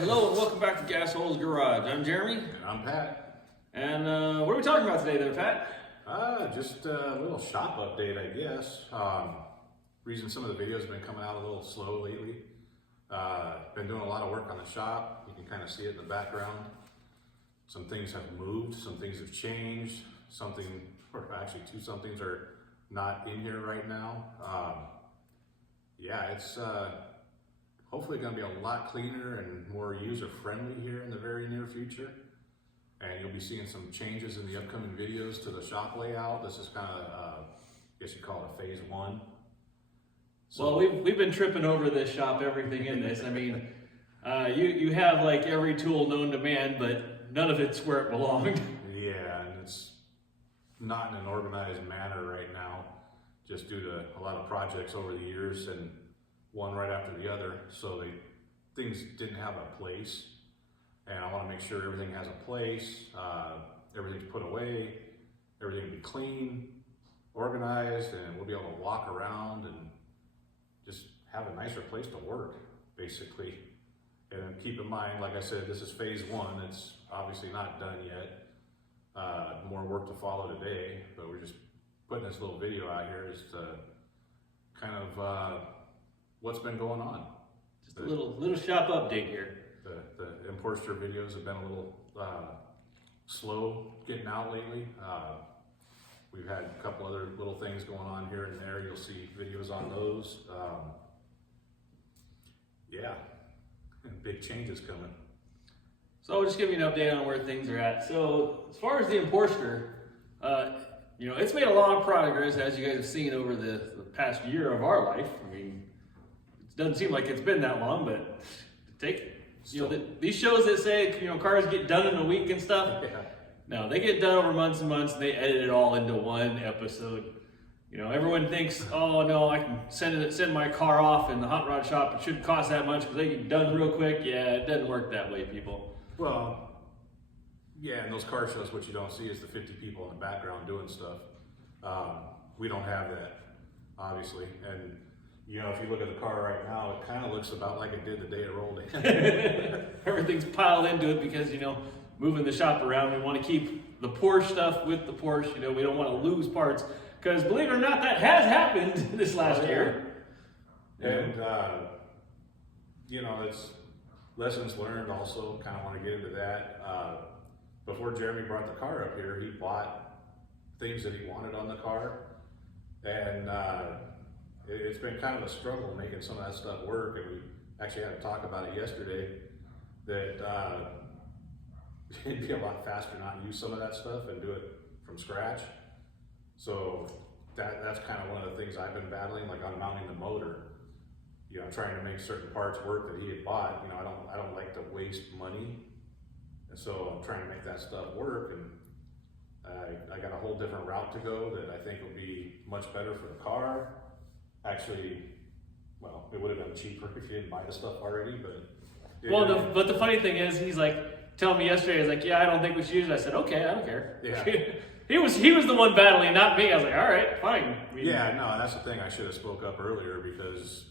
hello and welcome back to Gas Holes Garage. I'm Jeremy. And I'm Pat. And what are we talking about today there, Pat? Just a little shop update, I guess. Reason some of the videos have been coming out a little slow lately. Been doing a lot of work on the shop. You can kind of see it in the background. Some things have moved, some things have changed. Two somethings are not in here right now. It's hopefully going to be a lot cleaner and more user-friendly here in the very near future. And you'll be seeing some changes in the upcoming videos to the shop layout. This is kind of, I guess you call it phase one. So, well, we've been tripping over this shop, everything in this. I mean, you have like every tool known to man, but none of it's where it belonged. Yeah, and it's not in an organized manner right now, just due to a lot of projects over the years and one right after the other. So things didn't have a place. And I want to make sure everything has a place, everything's put away, everything will be clean, organized, and we'll be able to walk around and just have a nicer place to work, basically. And keep in mind, like I said, this is phase one. It's obviously not done yet. More work to follow today, but we're just putting this little video out here just to kind of what's been going on. Just a little shop update here. The ImPORSCHEster videos have been a little slow getting out lately. We've had a couple other little things going on here and there. You'll see videos on those. And big changes coming. So I'll just give you an update on where things are at. So as far as the ImPORSCHEster, it's made a lot of progress, as you guys have seen over the past year of our life. I mean, it doesn't seem like it's been that long, but these shows that say, cars get done in a week and stuff. Yeah. No, they get done over months and months, and they edit it all into one episode. Everyone thinks, oh no, I can send my car off in the hot rod shop. It shouldn't cost that much because they get done real quick. Yeah, it doesn't work that way, people. Well, yeah, in those car shows, what you don't see is the 50 people in the background doing stuff. We don't have that, obviously. And if you look at the car right now, it kind of looks about like it did the day it rolled in. Everything's piled into it because, moving the shop around, we want to keep the Porsche stuff with the Porsche. We don't want to lose parts because, believe it or not, that has happened this last year. And, it's lessons learned also, kind of want to get into that. Before Jeremy brought the car up here, he bought things that he wanted on the car. And it's been kind of a struggle making some of that stuff work. And we actually had to talk about it yesterday, that it'd be a lot faster not to use some of that stuff and do it from scratch. So that's kind of one of the things I've been battling, like on mounting the motor. Trying to make certain parts work that he had bought. I don't like to waste money, and so I'm trying to make that stuff work. And I got a whole different route to go that I think will be much better for the car. Actually, well, it would have been cheaper if you didn't buy the stuff already, but. But the funny thing is, he's like telling me yesterday, he's like, yeah, I don't think we should use it. I said, okay, I don't care. Yeah. He was the one battling, not me. I was like, all right, fine. Yeah, no, that's the thing. I should have spoke up earlier because,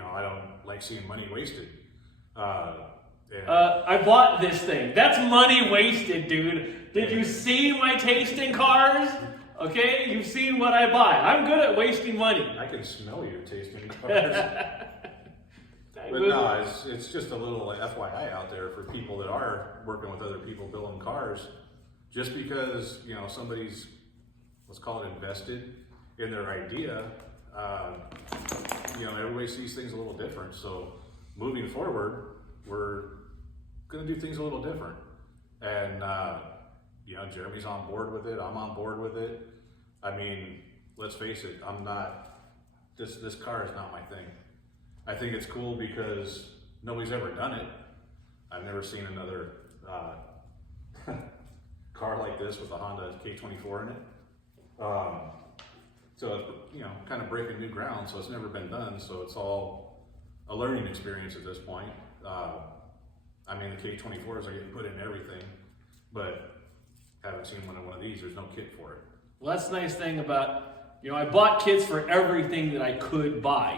I don't like seeing money wasted. I bought this thing. That's money wasted, dude. Did you see my taste in cars? Okay, you've seen what I buy. I'm good at wasting money. I can smell your taste in cars. But no, it's just a little FYI out there for people that are working with other people building cars. Just because, somebody's, let's call it invested in their idea, everybody sees things a little different. So moving forward, we're going to do things a little different. And, Jeremy's on board with it. I'm on board with it. I mean, let's face it, this car is not my thing. I think it's cool because nobody's ever done it. I've never seen another car like this with a Honda K24 in it. So it's, kind of breaking new ground, so it's never been done. So it's all a learning experience at this point. The K24s are getting put in everything, but haven't seen one of these. There's no kit for it. Well, that's the nice thing about, I bought kits for everything that I could buy,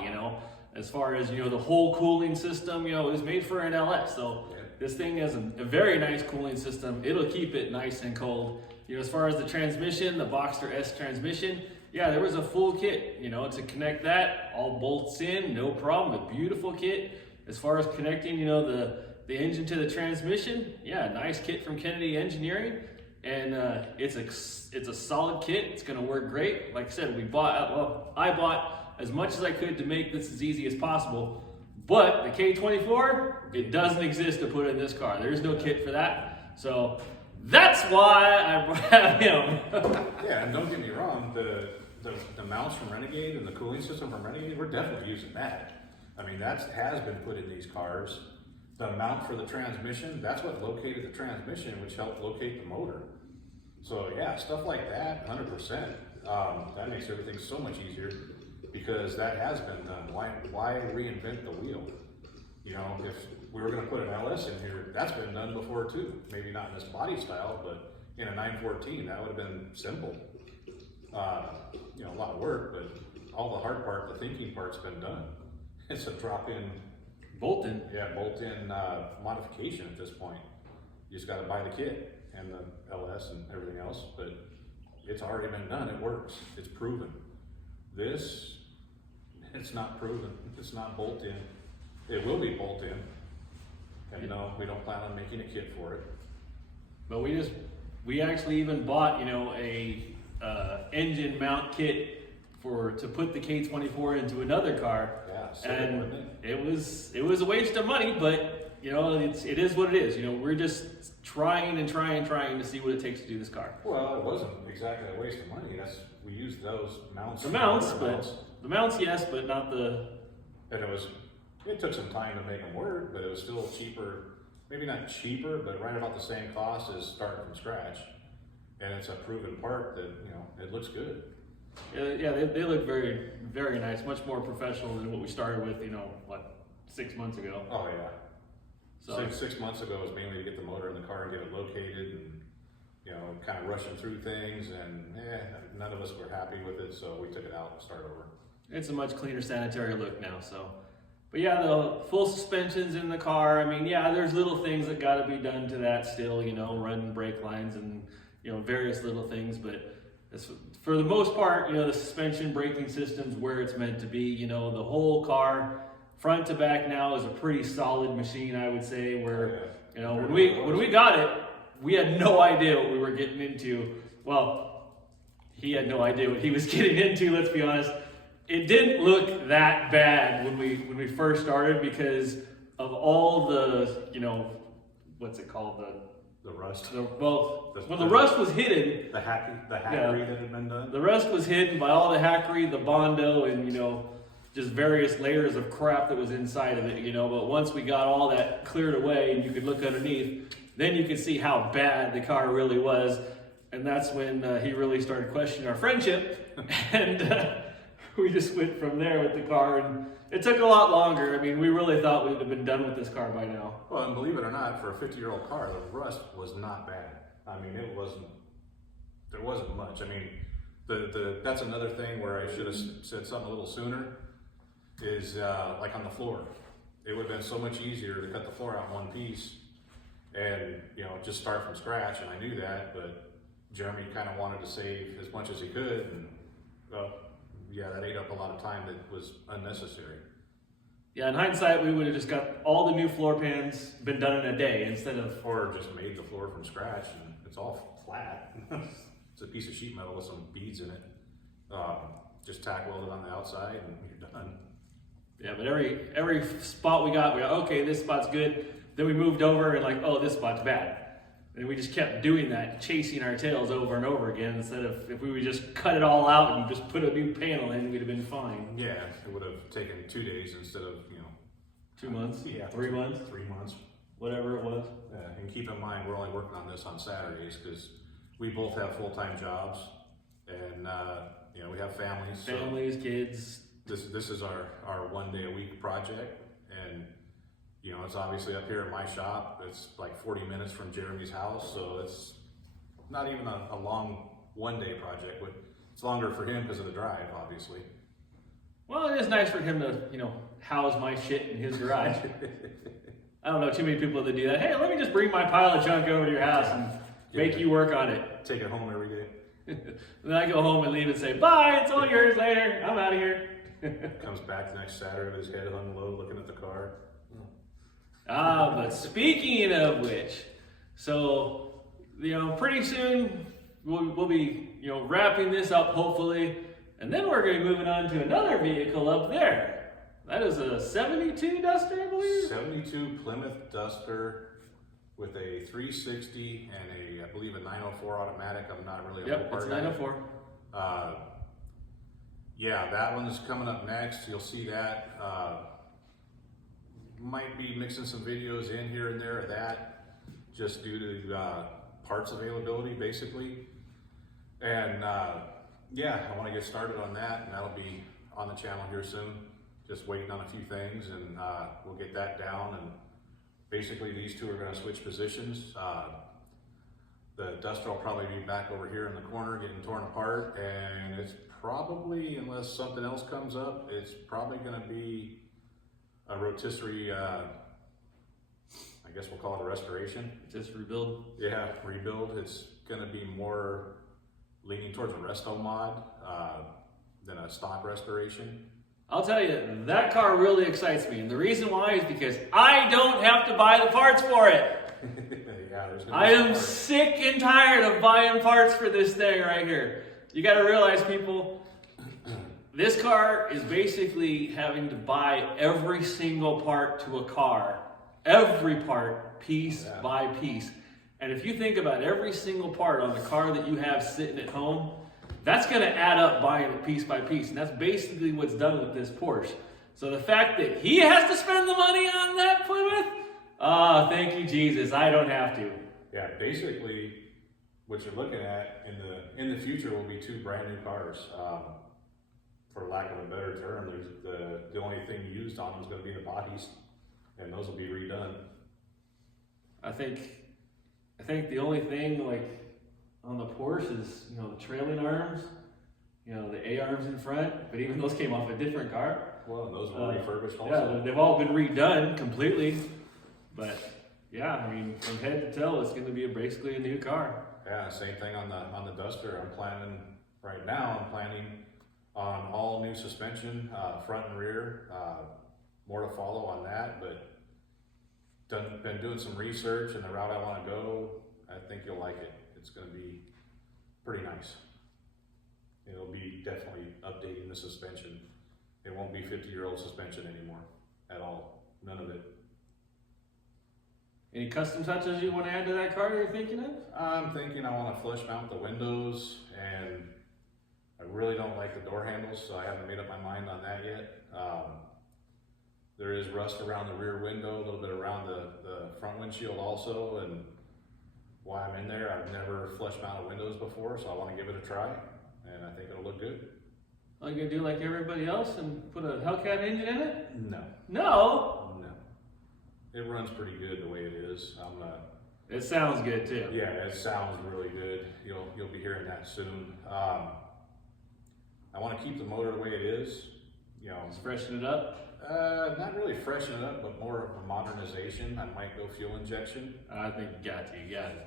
as far as, the whole cooling system, it was made for an LS. So this thing has a very nice cooling system. It'll keep it nice and cold. As far as the transmission, the Boxster S transmission, yeah, there was a full kit, to connect that, all bolts in, no problem, a beautiful kit. As far as connecting, the engine to the transmission, yeah, nice kit from Kennedy Engineering. And it's a solid kit. It's gonna work great. Like I said, I bought as much as I could to make this as easy as possible. But the K24, it doesn't exist to put in this car. There's no kit for that. So that's why I brought him. Yeah, and don't get me wrong, the mounts from Renegade and the cooling system from Renegade, we're definitely using that. I mean, that has been put in these cars. The mount for the transmission, that's what located the transmission, which helped locate the motor. So yeah, stuff like that, 100%. That makes everything so much easier because that has been done. Why reinvent the wheel? If we were gonna put an LS in here, that's been done before too. Maybe not in this body style, but in a 914, that would have been simple. A lot of work, but all the hard part, the thinking part's been done. It's a drop-in bolt-in. Yeah, bolt-in modification at this point. You just gotta buy the kit and the LS and everything else, but it's already been done, it works, it's proven. This, it's not proven, it's not bolt-in. It will be bolt-in, and no, we don't plan on making a kit for it. But we actually even bought, a engine mount kit to put the K24 into another car. Yeah, and it was a waste of money, but it is what it is. We're just trying to see what it takes to do this car. Well, it wasn't exactly a waste of money. We used those mounts. The mounts, yes, but not the. And it took some time to make them work, but it was still cheaper. Maybe not cheaper, but right about the same cost as starting from scratch. And it's a proven part that it looks good. Yeah, they look very, very nice. Much more professional than what we started with. 6 months ago. Oh yeah. So six months ago was mainly to get the motor in the car and get it located, and kind of rushing through things, and none of us were happy with it, so we took it out and started over. It's a much cleaner, sanitary look now. So, but yeah, the full suspension's in the car. I mean, yeah, there's little things that got to be done to that still. Run brake lines and various little things, but. For the most part, the suspension braking system's where it's meant to be. The whole car, front to back now, is a pretty solid machine, I would say. Where when we got it, we had no idea what we were getting into. Well, he had no idea what he was getting into. Let's be honest. It didn't look that bad when we first started because of all the what's it called, the rust. The rust was hidden. The hackery that had been done. The rust was hidden by all the hackery, the Bondo, and just various layers of crap that was inside of it. But once we got all that cleared away and you could look underneath, then you could see how bad the car really was, and that's when he really started questioning our friendship, and we just went from there with the car. And it took a lot longer. I mean, we really thought we'd have been done with this car by now. Well, and believe it or not, for a 50-year-old car, the rust was not bad. I mean, there wasn't much. I mean, that's another thing where I should have said something a little sooner, is like on the floor. It would have been so much easier to cut the floor out in one piece and, just start from scratch, and I knew that, but Jeremy kind of wanted to save as much as he could, and that ate up a lot of time that was unnecessary. Yeah, in hindsight, we would have just got all the new floor pans been done in a day instead of... Or just made the floor from scratch, and it's all flat. It's a piece of sheet metal with some beads in it. Just tack weld it on the outside, and you're done. Yeah, but every spot we got, okay, this spot's good. Then we moved over and oh, this spot's bad. And we just kept doing that, chasing our tails over and over again, instead of, if we would just cut it all out and just put a new panel in, we'd have been fine. Yeah, it would have taken 2 days instead of, 2 months? Yeah. 3 months? 3 months. Whatever it was. And keep in mind, we're only working on this on Saturdays because we both have full-time jobs, and we have families. Families, kids. This is our 1 day a week project, and it's obviously up here in my shop. It's like 40 minutes from Jeremy's house, so it's not even a long 1 day project, but it's longer for him because of the drive, obviously. Well, it is nice for him to, you know, house my shit in his garage. I don't know too many people that do that. Hey, let me just bring my pile of junk over to your house and make you work on it. Take it home every day. Then I go home and leave and say, bye, it's all yours later. I'm out of here. Comes back the next Saturday with his head hung low looking at the car. But speaking of which, so, you know, pretty soon we'll be, you know, wrapping this up hopefully. And then we're going to be moving on to another vehicle up there. That is a 72 Duster, I believe? 72 Plymouth Duster with a 360 and I believe a 904 automatic. I'm not really a Yep, it's 904. Yeah, that one is coming up next. You'll see that. Might be mixing some videos in here and there of that, just due to parts availability, basically. And yeah, I want to get started on that, and that'll be on the channel here soon. Just waiting on a few things, and we'll get that down. And basically, these two are going to switch positions. The Duster will probably be back over here in the corner getting torn apart, and it's probably, unless something else comes up, it's probably going to be a rotisserie, I guess we'll call it a restoration. Just rebuild? Yeah, rebuild. It's going to be more leaning towards a resto mod than a stock restoration. I'll tell you, that car really excites me. And the reason why is because I don't have to buy the parts for it. Yeah, I am sick and tired of buying parts for this thing right here. You got to realize, people, this car is basically having to buy every single part to a car. Every part, piece by piece. And if you think about every single part on the car that you have sitting at home, that's going to add up buying it piece by piece. And that's basically what's done with this Porsche. So the fact that he has to spend the money on that Plymouth, thank you, Jesus. I don't have to. Yeah, basically, what you're looking at in the future will be two brand new cars. For lack of a better term, there's the only thing used on them is going to be the bodies, and those will be redone. I think the only thing like on the Porsche is, you know, the trailing arms, you know, the A-arms in front, but even those came off a different car. Well, and those were refurbished also. Yeah, they've all been redone completely, but yeah, I mean, from head to toe, it's going to be basically a new car. Yeah, same thing on the Duster. I'm planning on all new suspension, front and rear. More to follow on that, but been doing some research, and the route I want to go, I think you'll like it. It's going to be pretty nice. It'll be definitely updating the suspension. It won't be 50-year-old suspension anymore at all. None of it. Any custom touches you want to add to that car you're thinking of? I'm thinking I want to flush mount the windows, and I really don't like the door handles, so I haven't made up my mind on that yet. There is rust around the rear window, a little bit around the front windshield also, and while I'm in there, I've never flush mounted windows before, so I want to give it a try, and I think it'll look good. Are you going to do like everybody else and put a Hellcat engine in it? No. No? No. It runs pretty good the way it is. It sounds good too. Yeah, it sounds really good. You'll be hearing that soon. I want to keep the motor the way it is. You know, Just freshen it up? Not really freshen it up, but more of a modernization. I might go fuel injection. I think you got it.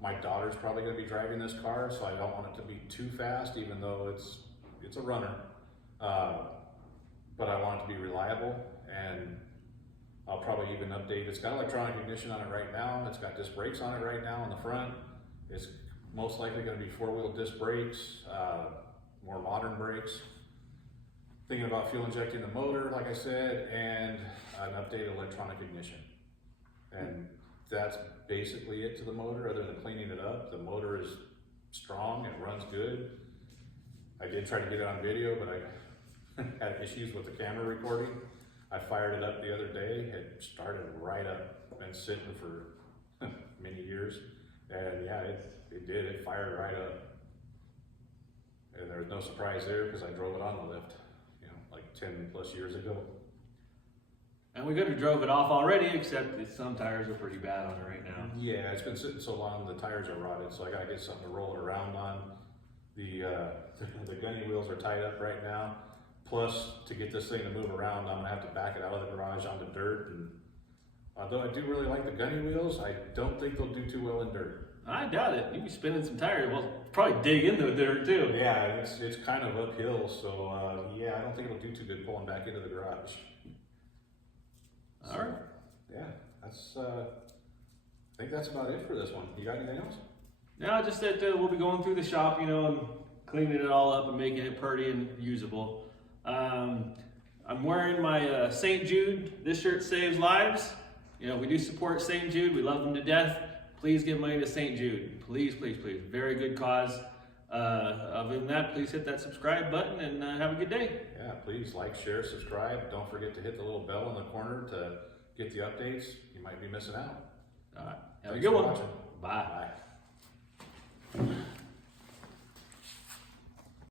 My daughter's probably going to be driving this car, so I don't want it to be too fast, even though it's a runner. But I want it to be reliable, and I'll probably even update. It's got electronic ignition on it right now. It's got disc brakes on it right now on the front. It's most likely going to be four-wheel disc brakes, more modern brakes. Thinking about fuel injecting the motor, like I said, and an updated electronic ignition. And that's basically it to the motor, other than cleaning it up. The motor is strong and runs good. I did try to get it on video, but I had issues with the camera recording. I fired it up the other day. It started right up. Been sitting for many years. And yeah, it did. It fired right up. And there was no surprise there because I drove it on the lift, like 10 plus years ago. And we could have drove it off already, except that some tires are pretty bad on it right now. Yeah, it's been sitting so long, the tires are rotted, so I gotta get something to roll it around on. The gunny wheels are tied up right now. Plus, to get this thing to move around, I'm gonna have to back it out of the garage onto dirt. And although I do really like the gunny wheels, I don't think they'll do too well in dirt. I doubt it. You'd be spinning some tires. Well, probably dig into the dirt too. Yeah, it's kind of uphill, so yeah, I don't think it'll do too good pulling back into the garage. All right. Yeah, that's. I think that's about it for this one. You got anything else? No, just that we'll be going through the shop, you know, and cleaning it all up and making it pretty and usable. I'm wearing my St. Jude. This shirt saves lives. You know, we do support St. Jude. We love them to death. Please give money to St. Jude. Please, please, please. Very good cause. Other than that, please hit that subscribe button and have a good day. Yeah, please like, share, subscribe. Don't forget to hit the little bell in the corner to get the updates. You might be missing out. All right. Have Thanks a good for one. watching. Bye. Bye.